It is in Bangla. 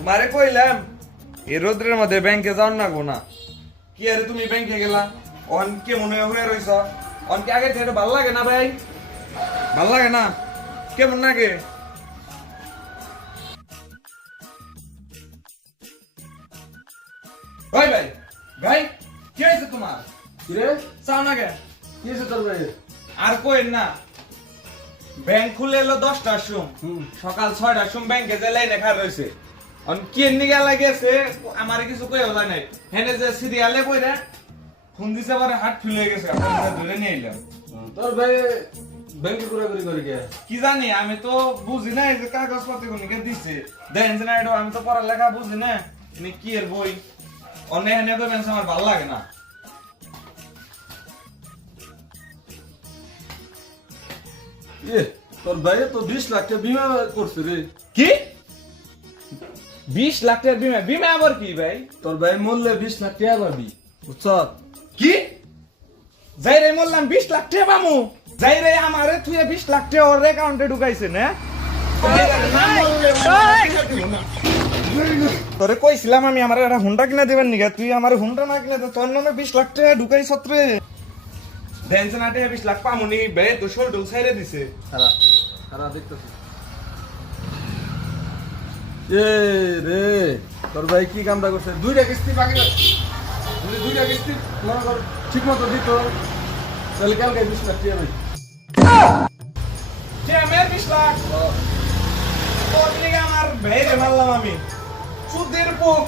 তোমারে কইলাম এই রোদ্রের মধ্যে ব্যাংকে যাও না গো না। কি আরে তুমি ব্যাংকে গেলা অন কে মনে হয়ে রইছ অন কি আগে থেকে ভালো লাগে না ভাই? ভালো লাগে না? কেমন লাগে? ভাই ভাই ভাই কি হয়েছে তোমার? কিরে চাও না কে? কি হয়েছে তোর ভাই? আর কই না, ব্যাংক খুলে এলো 10টার সময়, সকাল 6টার সময় ব্যাংকে যে লাইনে খাড়া রয়েছে। অন কি নিগে লাগেছে আমার কিছু কই হলা নাই, হেনে যে সিরিয়ালে কইরা ফোন দিছে পরে হাত ফুলে গেছে, আমরা ধরে নিয়ে এলাম। তোর ভাই ব্যাংকে ঘোরাঘুরি করে গে কি জানি আমি তো বুঝি না, এই যে কাগজপত্র কোনকে দিছে দেখেন যে না, এটা আমি তো পড়ালেখা বুঝি না, এনে কি এর বই অন্য হেনে কইবেন আমার ভালো লাগে না। ইয়ে তোর ভাই তো 20 লাখ টাকা বিমা করছে রে। কি 20 লাখ টাকার বিমা? বিমা আবার কি ভাই? তোর ভাই মরলে 20 লাখ টাকা পাবি, বুঝছ? কি যাই রে বললাম 20 লাখ টাকা পামু? যাই রে আমারে তুই 20 লাখ টাকা ওর অ্যাকাউন্টে ঢুকাইছে না? তোরে কইছিলাম আমি আমার একটা হুন্ডা কিনে দিবেন নিগা, তুই আমার হুন্ডা না কিনে দে, তোর নামে 20 লাখ টাকা ঢুকাই সত্রে টেনশন আটে 20 লাখ পামু নি বে, তো শোল ঢুল ছাইরে দিছে। খারা খারা দেখতেছি। এ রে তোর ভাই কি কামটা করছে? দুইটা কিস্তি বাকি আছে, যদি দুইটা কিস্তি মনে কর ঠিক মতো দিত তাহলে কালকে 20 লাখ টাকা পাই। যে আমি 20 লাখ তোর নিগা আমার ভেরে মারলাম আমি সুদের বুক।